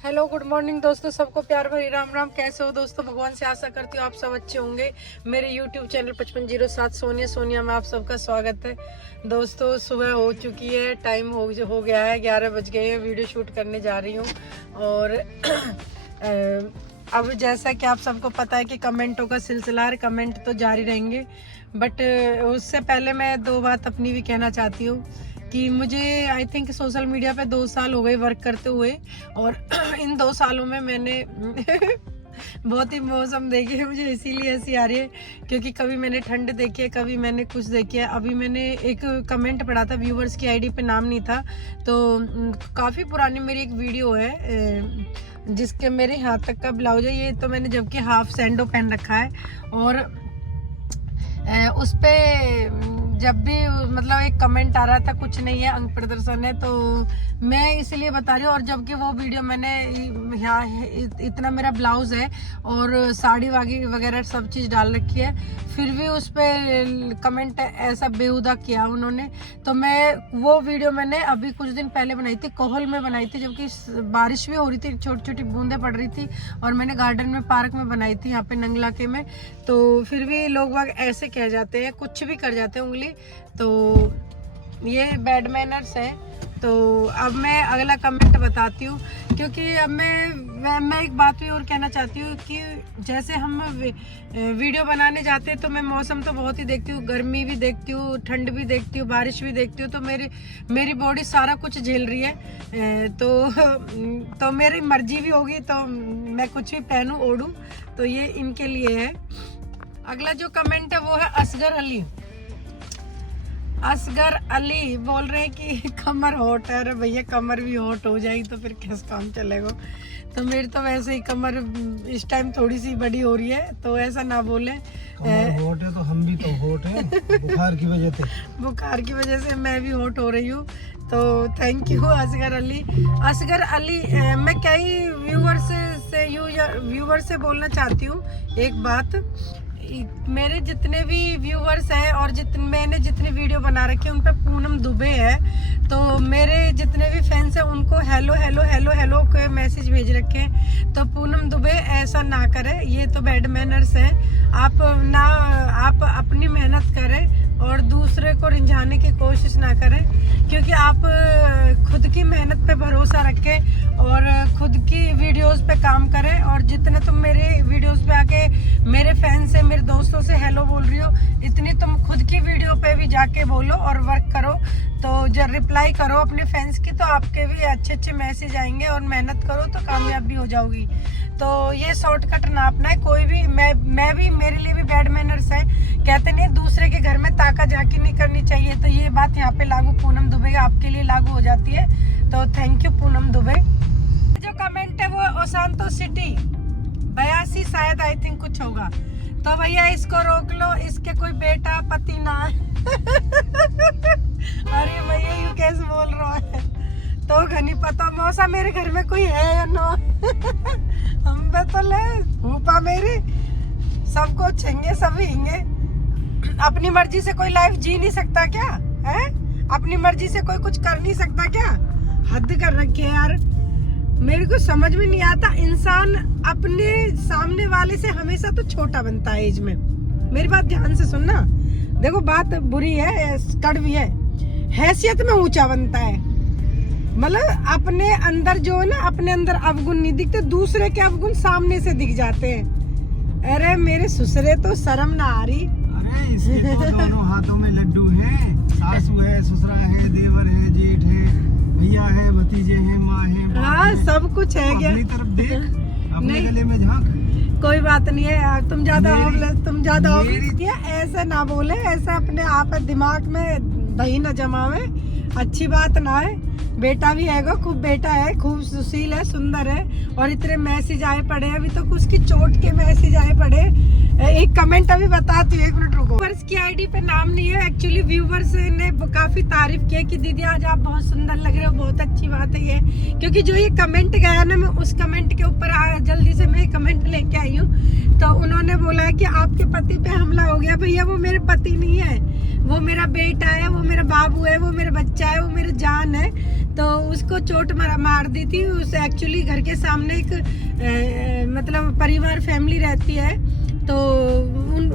Hello good morning दोस्तों, सबको प्यार भरी राम राम। कैसे हो दोस्तों? भगवान से आशा करती हूँ आप सब अच्छे होंगे। मेरे यूट्यूब चैनल 5507 सोनिया में आप सबका स्वागत है। दोस्तों सुबह हो चुकी है, टाइम हो गया है, 11 बज गए हैं। वीडियो शूट करने जा रही हूँ और अब जैसा कि आप सबको पता है कि कमेंटों का सिलसिला है, कमेंट तो जारी रहेंगे। बट उससे पहले मैं दो बात अपनी भी कहना चाहती हूँ कि मुझे आई थिंक सोशल मीडिया पे 2 साल हो गए वर्क करते हुए, और इन 2 सालों में मैंने बहुत ही मौसम देखे हैं। मुझे इसीलिए हंसी आ रही है क्योंकि कभी मैंने ठंड देखी है, कभी मैंने कुछ देखी है। अभी मैंने एक कमेंट पढ़ा था, व्यूवर्स की आईडी पे नाम नहीं था, तो काफ़ी पुरानी मेरी एक वीडियो है जिसके मेरे हाथ तक का ब्लाउज है। ये तो मैंने जबकि हाफ सैंडो पहन रखा है, और उस पे जब भी मतलब एक कमेंट आ रहा था कुछ नहीं है, अंग प्रदर्शन है, तो मैं इसलिए बता रही हूँ। और जबकि वो वीडियो मैंने यहाँ इतना मेरा ब्लाउज है और साड़ी वगैरह सब चीज़ डाल रखी है, फिर भी उस पर कमेंट ऐसा बेहुदा किया उन्होंने। तो मैं वो वीडियो मैंने अभी कुछ दिन पहले बनाई थी, कोहल में बनाई थी, जबकि बारिश भी हो रही थी, छोटी छोटी बूंदें पड़ रही थी, और मैंने गार्डन में पार्क में बनाई थी यहाँ पे नंगलाके में। तो फिर भी लोग बाग ऐसे कह जाते हैं, कुछ भी कर जाते हैं उंगली, तो ये बैड मैनर्स है। तो अब मैं अगला कमेंट बताती हूँ, क्योंकि अब मैं एक बात भी और कहना चाहती हूँ कि जैसे हम वीडियो बनाने जाते हैं तो मैं मौसम तो बहुत ही देखती हूँ, गर्मी भी देखती हूँ, ठंड भी देखती हूँ, बारिश भी देखती हूँ। तो मेरी बॉडी सारा कुछ झेल रही है, तो मेरी मर्जी भी होगी तो मैं कुछ भी पहनूँ ओढ़ूँ, तो ये इनके लिए है। अगला जो कमेंट है वो है असगर अली बोल रहे हैं कि कमर हॉट है। अरे भैया, कमर भी हॉट हो जाएगी तो फिर कैसे काम चलेगा? तो मेरी तो वैसे ही कमर इस टाइम थोड़ी सी बड़ी हो रही है, तो ऐसा ना बोले। हॉट है तो हम भी तो हॉट है, बुखार की वजह से। बुखार की वजह से मैं भी हॉट हो रही हूँ, तो थैंक यू असगर अली। मैं कई व्यूवर से बोलना चाहती हूँ एक बात। मेरे जितने भी व्यूवर्स हैं और मैंने जितनी वीडियो बना रखी है उन पे पूनम दुबे है, तो मेरे जितने भी फैंस हैं उनको हेलो हेलो हेलो हेलो के मैसेज भेज रखे हैं। तो पूनम दुबे ऐसा ना करें, ये तो बैड मैनर्स है। आप अपनी मेहनत करें और दूसरे को रिझाने की कोशिश ना करें, क्योंकि आप खुद की मेहनत पे भरोसा रखें और खुद की वीडियोस पे काम करें। और जितने तुम मेरे वीडियोस पे आके मेरे फैंस से, मेरे दोस्तों से हेलो बोल रही हो, इतनी तुम खुद की वीडियो पे भी जाके बोलो और वर्क करो। तो जब रिप्लाई करो अपने फैंस की, तो आपके भी अच्छे अच्छे मैसेज आएंगे, और मेहनत करो तो कामयाब भी हो जाओगी। तो ये शॉर्टकट ना अपनाए कोई भी। मैं भी, मेरे लिए भी बैड मैनर्स है। कहते नहीं दूसरे के घर में ताका झाकी नहीं करनी चाहिए, तो ये बात यहाँ पे लागू पूनम दुबे आपके लिए लागू हो जाती है। तो थैंक यू पूनम दुबे। जो कमेंट है वो ओसांतो सिटी 82 शायद आई थिंक कुछ होगा। तो भैया इसको रोक लो, इसके कोई बेटा पति ना है। अरे भैया यू कैसे बोल रहा है? तो घनी पता मौसा मेरे घर में कोई है या नो? हम पे तो ले भूपा मेरी, सबको छेंगे सभी हिंगे। अपनी मर्जी से कोई लाइफ जी नहीं सकता क्या है? अपनी मर्जी से कोई कुछ कर नहीं सकता क्या? हद कर रखी है यार। मेरे को समझ में नहीं आता, इंसान अपने सामने वाले से हमेशा तो छोटा बनता है एज में। मेरी बात ध्यान से सुनना, देखो बात बुरी है, कड़वी है, हैसियत में ऊंचा बनता है। मतलब अपने अंदर जो है ना, अपने अंदर अवगुण नहीं दिखते, दूसरे के अवगुण सामने से दिख जाते हैं। अरे मेरे ससुरे तो शर्म ना आ रही। अरे इसके तो दोनों हाथों में लड्डू हैं, सासू है, ससुरा है, देवर है, जेठ है, भैया है, भतीजे हैं, माँ है, हाँ सब कुछ है क्या? अपनी तरफ देख, अपने गले में झांक। कोई बात नहीं है, तुम ज्यादा ऐसे ना बोले, ऐसा अपने आप दिमाग में दही न जमावे, अच्छी बात ना है। बेटा भी है, खूब बेटा है, खूब सुशील है, सुंदर है, और इतने मैसेज आए पड़े। अभी तो उसकी चोट के मैसेज आए पड़े। एक कमेंट अभी बताती हूँ, 1 मिनट रुको। व्यूवर्स की आईडी पे नाम नहीं है, एक्चुअली व्यूवर्स ने काफी तारीफ की कि दीदी आज आप बहुत सुंदर लग रहे हो, बहुत अच्छी बात है ये। क्योंकि जो ये कमेंट गया ना, मैं उस कमेंट के ऊपर जल्दी से मैं कमेंट लेके आई हूँ। तो उन्होंने बोला है कि आपके पति पे हमला हो गया। भैया वो मेरे पति नहीं है, वो मेरा बेटा है, वो मेरा बाबू है, वो मेरा बच्चा है, वो मेरा जान है। तो उसको चोट मार दी थी। उस एक्चुअली घर के सामने एक मतलब परिवार फैमिली रहती है, तो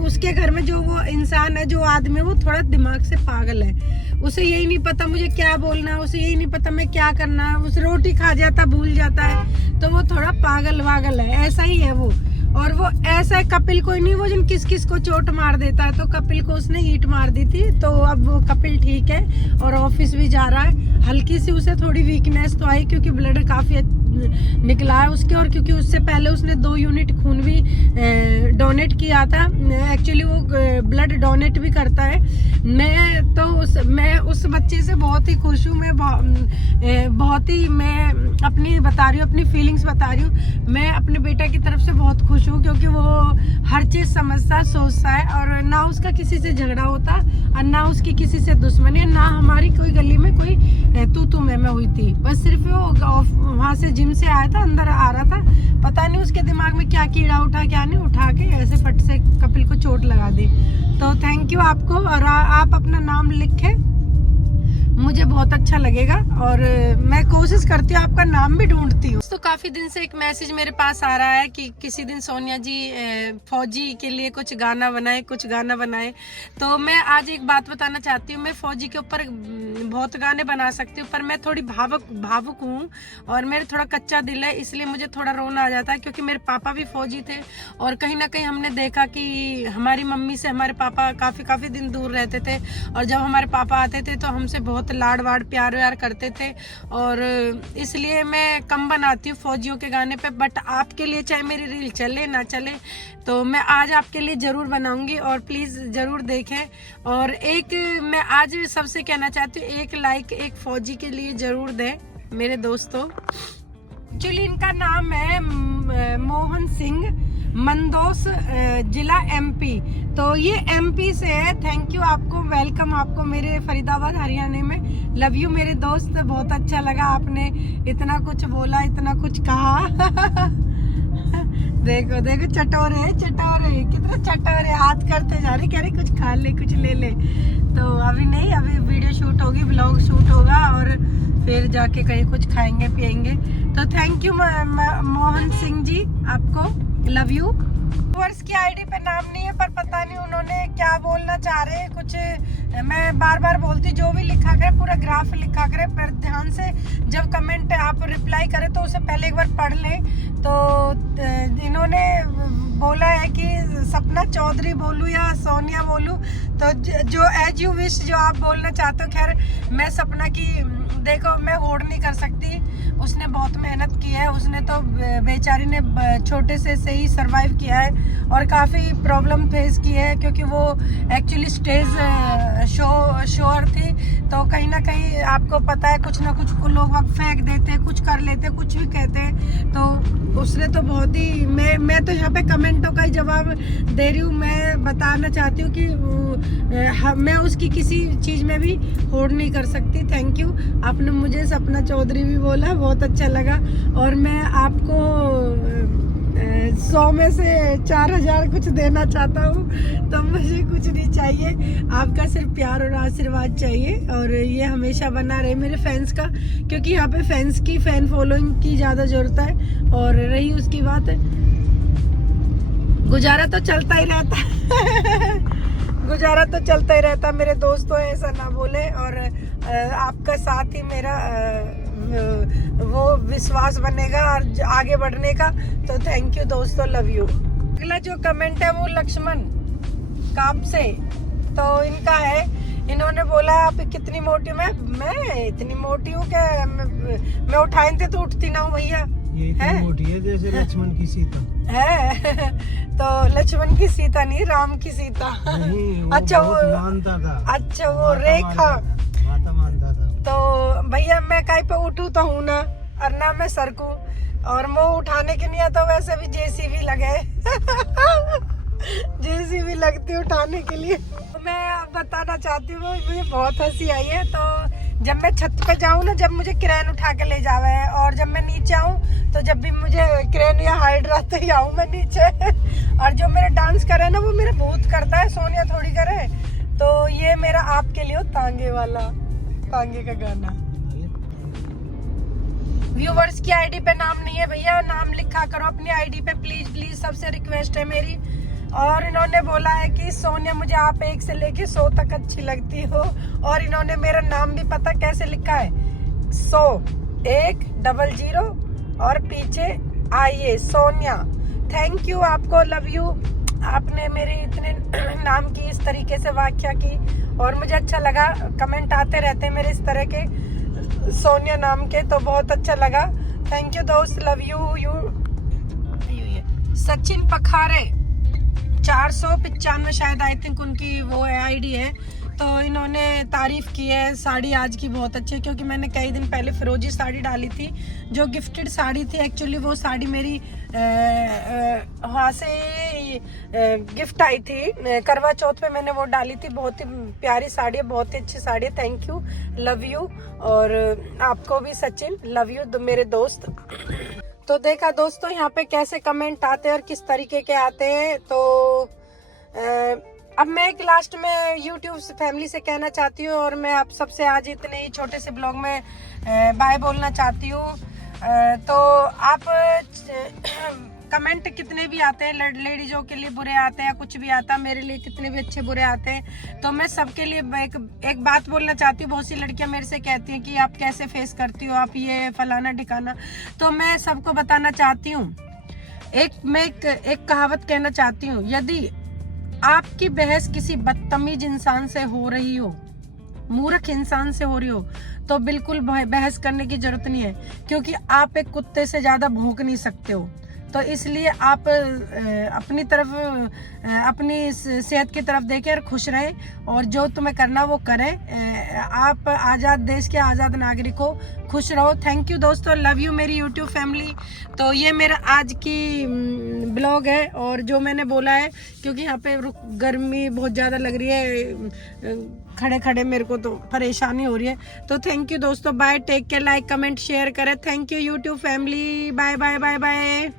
उसके घर में जो वो इंसान है, जो आदमी है, वो थोड़ा दिमाग से पागल है। उसे यही नहीं पता मुझे क्या बोलना है, उसे यही नहीं पता मैं क्या करना है। उस रोटी खा जाता, भूल जाता है, तो वो थोड़ा पागल वागल है, ऐसा ही है वो। और वो ऐसा कपिल कोई नहीं, वो जिन किस किस को चोट मार देता है, तो कपिल को उसने ईंट मार दी थी। तो अब वो कपिल ठीक है और ऑफिस भी जा रहा है। हल्की सी उसे थोड़ी वीकनेस तो आई, क्योंकि ब्लड काफी निकला है उसके, और क्योंकि उससे पहले उसने 2 यूनिट खून भी डोनेट किया था। एक्चुअली वो ब्लड डोनेट भी करता है। मैं उस बच्चे से बहुत ही खुश हूँ। मैं अपनी बता रही हूँ, अपनी फीलिंग्स बता रही हूँ। मैं अपने बेटा की तरफ से बहुत खुश हूँ, क्योंकि वो हर चीज समझता सोचता है, और ना उसका किसी से झगड़ा होता और ना उसकी किसी से दुश्मनी है, ना हमारी कोई गली में कोई तू मैं हुई थी। बस सिर्फ वो वहां से जिम से आया था, अंदर आ रहा था, पता नहीं उसके दिमाग में क्या कीड़ा उठा, क्या नहीं उठा के ऐसे फट से कपिल को चोट लगा दी। तो थैंक यू आपको, और आप अपना नाम लिखे, मुझे बहुत अच्छा लगेगा। और मैं कोशिश करती हूँ, आपका नाम भी ढूंढती हूँ। तो काफी दिन से एक मैसेज मेरे पास आ रहा है कि किसी दिन सोनिया जी फौजी के लिए कुछ गाना बनाए। तो मैं आज एक बात बताना चाहती हूँ। मैं फौजी के ऊपर बहुत गाने बना सकती हूँ, पर मैं थोड़ी भावुक हूँ और मेरे थोड़ा कच्चा दिल है, इसलिए मुझे थोड़ा रोना आ जाता है। क्योंकि मेरे पापा भी फौजी थे, और कहीं ना कहीं हमने देखा कि हमारी मम्मी से हमारे पापा काफी दिन दूर रहते थे, और जब हमारे पापा आते थे तो हमसे बहुत लाड वाड प्यार व्यार करते थे। और इसलिए मैं कम बनाती हूँ फौजियों के गाने पे। बट आपके लिए चाहे मेरी रील चले ना चले, तो मैं आज आपके लिए जरूर बनाऊंगी, और प्लीज जरूर देखें। और एक मैं आज सबसे कहना चाहती हूँ, एक लाइक एक फौजी के लिए जरूर दें मेरे दोस्तों। एक्चुअली इनका नाम है मोहन सिंह, मंदोस जिला MP। तो ये MP से है। थैंक यू आपको, वेलकम आपको मेरे फरीदाबाद हरियाणा में। लव यू मेरे दोस्त, बहुत अच्छा लगा आपने इतना कुछ बोला, इतना कुछ कहा। देखो चटोरे कितने चटोरे हाथ करते जा रहे, कह रहे कुछ खा ले, कुछ ले ले। तो अभी नहीं, अभी वीडियो शूट होगी, व्लॉग शूट होगा, और फिर जाके कहीं कुछ खाएंगे पिएंगे। तो थैंक यू मोहन सिंह जी, आपको लव यू। व्यूअर्स की आईडी पे नाम नहीं है, पर पता नहीं उन्होंने क्या बोलना चाह रहे हैं। कुछ मैं बार बोलती, जो भी लिखा करे पूरा ग्राफ लिखा करे, पर ध्यान से जब कमेंट आप रिप्लाई करें तो उसे पहले एक बार पढ़ लें। तो इन्होंने बोला है कि सपना चौधरी बोलूं या सोनिया बोलूं, तो जो एज यू विश, जो आप बोलना चाहते हो। खैर मैं सपना की देखो, मैं होड़ नहीं कर सकती, उसने बहुत मेहनत की है। उसने तो बेचारी ने छोटे से ही सरवाइव किया है, और काफ़ी प्रॉब्लम फेस की है, क्योंकि वो एक्चुअली स्टेज शोर थी। तो कहीं ना कहीं आपको पता है, कुछ ना कुछ लोग वक्त फेंक देते, कुछ कर लेते, कुछ भी कहते हैं। तो उसने तो बहुत ही, मैं तो यहाँ पे कमेंटों का ही जवाब दे रही हूँ। मैं बताना चाहती हूँ कि मैं उसकी किसी चीज़ में भी होड़ नहीं कर सकती। थैंक यू, आपने मुझे सपना चौधरी भी बोला, बहुत अच्छा लगा। और मैं आपको 100 में से 4000 कुछ देना चाहता हूँ। तो मुझे कुछ नहीं चाहिए, आपका सिर्फ प्यार और आशीर्वाद चाहिए, और ये हमेशा बना रहे मेरे फैंस का, क्योंकि यहाँ पे फैन फॉलोइंग की ज़्यादा ज़रूरत है। और रही उसकी बात, गुजारा तो चलता ही रहता गुजारा तो चलता ही रहता मेरे दोस्तों, ऐसा ना बोले। और आपका साथ ही मेरा वो विश्वास बनेगा और आगे बढ़ने का। तो थैंक यू दोस्तों, लव यू। अगला जो कमेंट है वो लक्ष्मण काप से, तो इनका है, इन्होंने बोला आप कितनी मोटी, मैं इतनी मोटी हूँ क्या, मैं उठाए थे तो उठती ना हूँ भैया। ये इतनी मोटी है जैसे लक्ष्मण की सीता है। तो लक्ष्मण की सीता नहीं, राम की सीता। अच्छा वो मानता था, अच्छा वो रेखा मानता था। तो भैया मैं कहीं पे उठूं तो हूँ ना, और ना मैं सरकूं, और मुँह उठाने की नहीं आता। वैसे भी JCB लगे JCB लगती उठाने के लिए। मैं बताना चाहती हूँ, मुझे बहुत हंसी आई है। तो जब मैं छत पे जाऊँ ना, जब मुझे क्रेन उठा के ले जावे है, और जब मैं नीचे आऊँ, तो जब भी मुझे क्रेन या हाइड्रा तो ही आऊँ मैं नीचे। और जो मेरा डांस करे ना, वो मेरा भूत करता है, सोनिया थोड़ी करे। तो ये मेरा आपके लिए तांगे वाला, तांगे का गाना। व्यूवर्स की आईडी पे नाम नहीं है भैया, नाम लिखा करो अपनी आईडी पे प्लीज प्लीज, सबसे रिक्वेस्ट है मेरी। और इन्होंने बोला है कि सोनिया मुझे आप 1 से लेके 100 तक अच्छी लगती हो, और इन्होंने मेरा नाम भी पता कैसे लिखा है, 100 100 और पीछे आइए सोनिया। थैंक यू, आपको लव यू। आपने मेरे इतने नाम की इस तरीके से व्याख्या की और मुझे अच्छा लगा। कमेंट आते रहते हैं मेरे इस तरह के सोनिया नाम के, तो बहुत अच्छा लगा। थैंक यू दोस्त, लव यू। सचिन पखारे 495 शायद, आई थिंक उनकी वो आईडी है। तो इन्होंने तारीफ की है साड़ी आज की बहुत अच्छी है, क्योंकि मैंने कई दिन पहले फिरोजी साड़ी डाली थी जो गिफ्टेड साड़ी थी। एक्चुअली वो साड़ी मेरी वहाँ से गिफ्ट आई थी, करवा चौथ पे मैंने वो डाली थी। बहुत ही प्यारी साड़ी है, बहुत ही अच्छी साड़ी है। Thank you, love you. और आपको भी सचिन, लव यू मेरे दोस्त। तो देखा दोस्तों यहाँ पे कैसे कमेंट आते हैं और किस तरीके के आते हैं। तो अब मैं एक लास्ट में YouTube फैमिली से कहना चाहती हूँ, और मैं आप सबसे आज इतने ही छोटे से ब्लॉग में बाय बोलना चाहती हूँ। तो आप कमेंट कितने भी आते हैं, लेडीजों के लिए बुरे आते हैं, कुछ भी आता है, मेरे लिए कितने भी अच्छे बुरे आते हैं, तो मैं सबके लिए एक बात बोलना चाहती हूँ। बहुत सी लड़कियां मेरे से कहती हैं कि आप कैसे फेस करती हो, आप ये फलाना ठिकाना। तो मैं सबको बताना चाहती हूँ, एक कहावत कहना चाहती हूँ, यदि आपकी बहस किसी बदतमीज इंसान से हो रही हो, मूर्ख इंसान से हो रही हो, तो बिल्कुल बहस करने की जरूरत नहीं है, क्योंकि आप एक कुत्ते से ज्यादा भौंक नहीं सकते हो। तो इसलिए आप अपनी तरफ, अपनी सेहत की तरफ देखें और खुश रहें, और जो तुम्हें करना वो करें। आप आज़ाद देश के आज़ाद नागरिक हो, खुश रहो। थैंक यू दोस्तों, लव यू मेरी यूट्यूब फैमिली। तो ये मेरा आज की ब्लॉग है, और जो मैंने बोला है, क्योंकि यहाँ पे गर्मी बहुत ज़्यादा लग रही है, खड़े खड़े मेरे को तो परेशानी हो रही है। तो थैंक यू दोस्तों, bye, take care, like comment share करें। Thank you YouTube family, bye bye bye bye.